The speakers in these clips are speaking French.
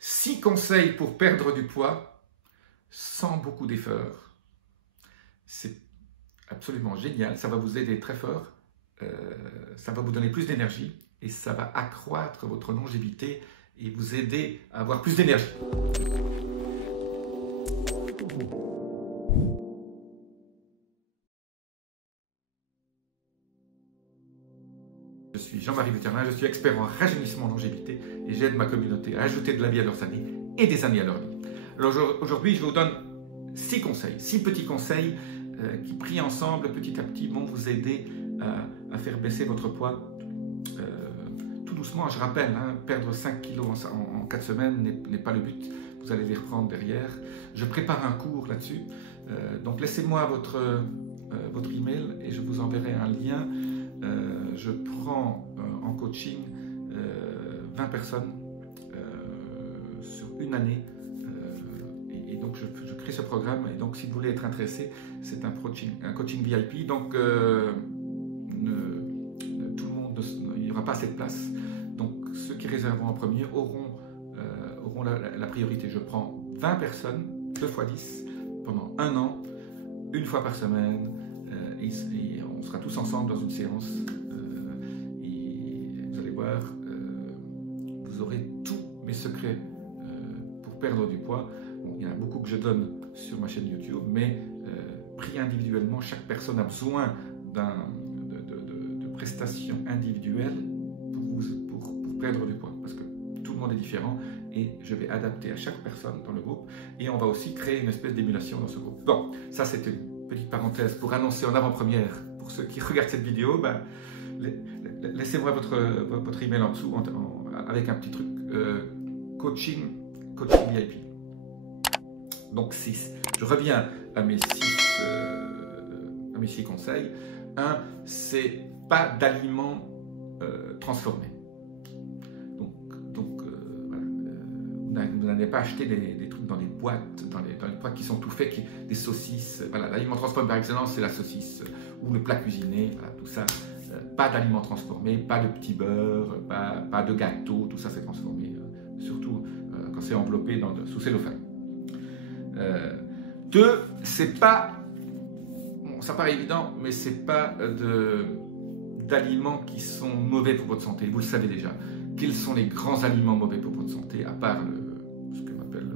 6 conseils pour perdre du poids sans beaucoup d'efforts. C'est absolument génial, ça va vous aider très fort, ça va vous donner plus d'énergie et ça va accroître votre longévité et vous aider à avoir plus d'énergie. Je suis Jean-Marie Véternin, je suis expert en rajeunissement et longévité et j'aide ma communauté à ajouter de la vie à leurs années et des années à leur vie. Alors aujourd'hui, je vous donne 6 conseils, 6 petits conseils qui, pris ensemble, petit à petit, vont vous aider à faire baisser votre poids tout doucement. Je rappelle, perdre 5 kilos en 4 semaines n'est pas le but, vous allez les reprendre derrière. Je prépare un cours là-dessus, donc laissez-moi votre email et je vous enverrai un lien. Je prends en coaching 20 personnes sur une année et donc je crée ce programme et donc si vous voulez être intéressé, c'est un coaching VIP, donc tout le monde, il n'y aura pas assez de place, donc ceux qui réserveront en premier auront la priorité. Je prends 20 personnes, 2 fois 10, pendant 1 an, une fois par semaine, et on sera tous ensemble dans une séance. Vous aurez tous mes secrets pour perdre du poids. Bon, il y en a beaucoup que je donne sur ma chaîne YouTube, mais pris individuellement, chaque personne a besoin de prestations individuelles pour perdre du poids, parce que tout le monde est différent et je vais adapter à chaque personne dans le groupe et on va aussi créer une espèce d'émulation dans ce groupe. Bon, ça c'était une petite parenthèse pour annoncer en avant-première pour ceux qui regardent cette vidéo. Laissez-moi votre email en dessous avec un petit truc coaching VIP. Donc 6. Je reviens à mes 6 conseils. 1, c'est pas d'aliments transformés. Donc voilà, vous n'allez pas acheter des trucs dans des boîtes, dans les boîtes qui sont tout faits, des saucisses. Voilà, l'aliment transformé par excellence, c'est la saucisse ou le plat cuisiné. Voilà, tout ça. Pas d'aliments transformés, pas de petit beurre, pas de gâteau, tout ça c'est transformé, surtout quand c'est enveloppé sous cellophane. 2, c'est pas, bon, ça paraît évident, mais c'est pas d'aliments qui sont mauvais pour votre santé, vous le savez déjà. Quels sont les grands aliments mauvais pour votre santé, à part ce qu'on appelle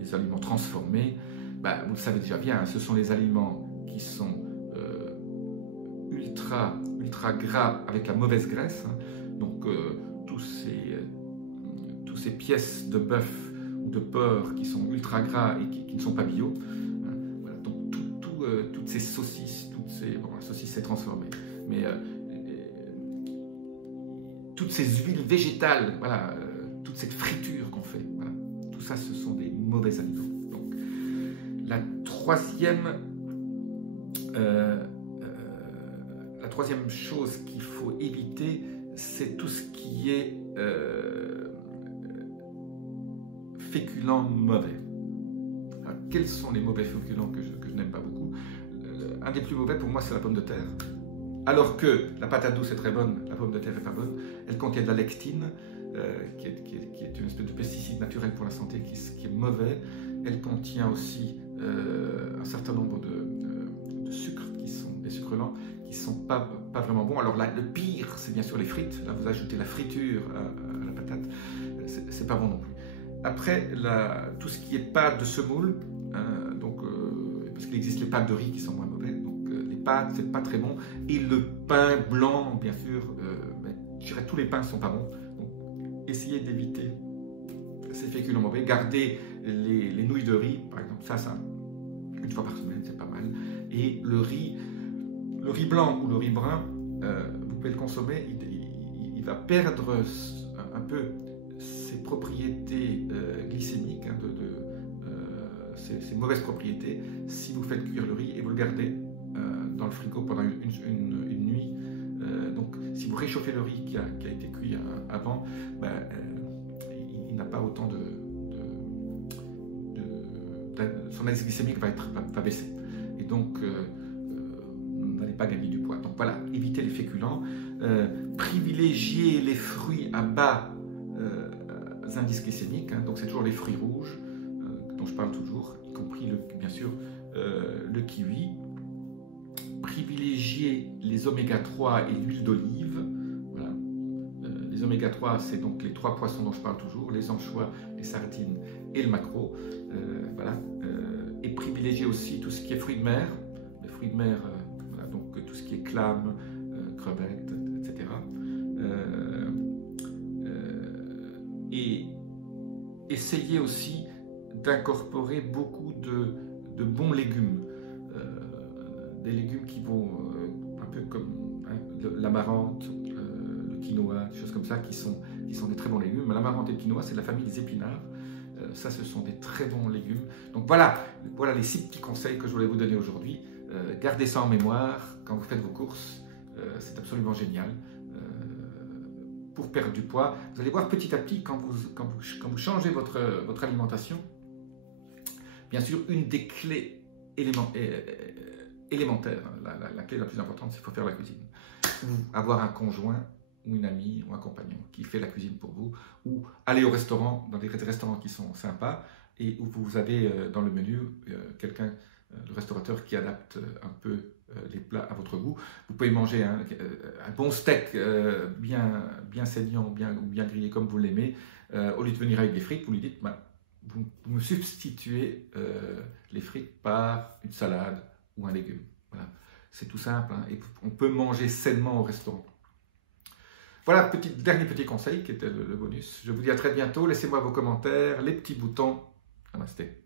les aliments transformés? Vous le savez déjà bien, ce sont les aliments qui sont ultra gras avec la mauvaise graisse, donc tous ces pièces de bœuf ou de porc qui sont ultra gras et qui ne sont pas bio, voilà, donc toutes ces saucisses, la saucisse c'est transformé, mais toutes ces huiles végétales, voilà, toute cette friture qu'on fait, voilà, tout ça ce sont des mauvais aliments. Donc la troisième chose qu'il faut éviter, c'est tout ce qui est féculents mauvais. Alors, quels sont les mauvais féculents que je n'aime pas beaucoup? Un des plus mauvais pour moi, c'est la pomme de terre. Alors que la patate douce est très bonne, la pomme de terre n'est pas bonne. Elle contient de la lectine, qui est une espèce de pesticide naturel pour la santé, qui est mauvais. Elle contient aussi un certain nombre de sucres, qui sont des sucres lents, qui ne sont pas vraiment bons. Alors là, le pire, c'est bien sûr les frites. Là, vous ajoutez la friture à la patate, c'est pas bon non plus. Après, tout ce qui est pâtes de semoule, parce qu'il existe les pâtes de riz qui sont moins mauvais, donc les pâtes, c'est pas très bon. Et le pain blanc, bien sûr, je dirais tous les pains ne sont pas bons. Donc, essayez d'éviter ces féculents mauvais. Gardez les nouilles de riz, par exemple, ça, une fois par semaine, c'est pas mal. Et le riz blanc ou le riz brun, vous pouvez le consommer, il va perdre un peu ses propriétés glycémiques, ses mauvaises propriétés, si vous faites cuire le riz et vous le gardez dans le frigo pendant une nuit. Donc si vous réchauffez le riz qui a été cuit avant, il n'a pas autant son indice glycémique va baisser. Et donc vous n'allez pas gagner du poids. Donc voilà, évitez les féculents, privilégiez les fruits à bas indices glycémiques, hein, donc c'est toujours les fruits rouges dont je parle toujours, y compris bien sûr le kiwi. Privilégier les oméga 3 et l'huile d'olive. Voilà. Les oméga 3, c'est donc les 3 poissons dont je parle toujours, les anchois, les sardines et le maquereau. Voilà. Et privilégier aussi tout ce qui est fruits de mer. Les fruits de mer, voilà, donc tout ce qui est clames, crevettes, etc. Et essayer aussi d'incorporer beaucoup de bons légumes. Des légumes qui vont un peu comme l'amarante, le quinoa, des choses comme ça qui sont des très bons légumes. L'amarante et le quinoa, c'est de la famille des épinards. Ça, ce sont des très bons légumes. Donc voilà les 6 petits conseils que je voulais vous donner aujourd'hui. Gardez ça en mémoire quand vous faites vos courses. C'est absolument génial. Pour perdre du poids, vous allez voir petit à petit quand vous changez votre alimentation. Bien sûr, une des clés élémentaire, la clé la plus importante, c'est qu'il faut faire la cuisine. Ou avoir un conjoint ou une amie ou un compagnon qui fait la cuisine pour vous, ou aller au restaurant, dans des restaurants qui sont sympas, et où vous avez dans le menu quelqu'un, le restaurateur qui adapte un peu les plats à votre goût. Vous pouvez manger un bon steak bien saignant, bien grillé comme vous l'aimez, au lieu de venir avec des frites, vous lui dites, vous me substituez les frites par une salade ou un légume. Voilà. C'est tout simple, hein, et on peut manger sainement au restaurant. Voilà, dernier petit conseil qui était le bonus. Je vous dis à très bientôt. Laissez-moi vos commentaires, les petits boutons. Namasté.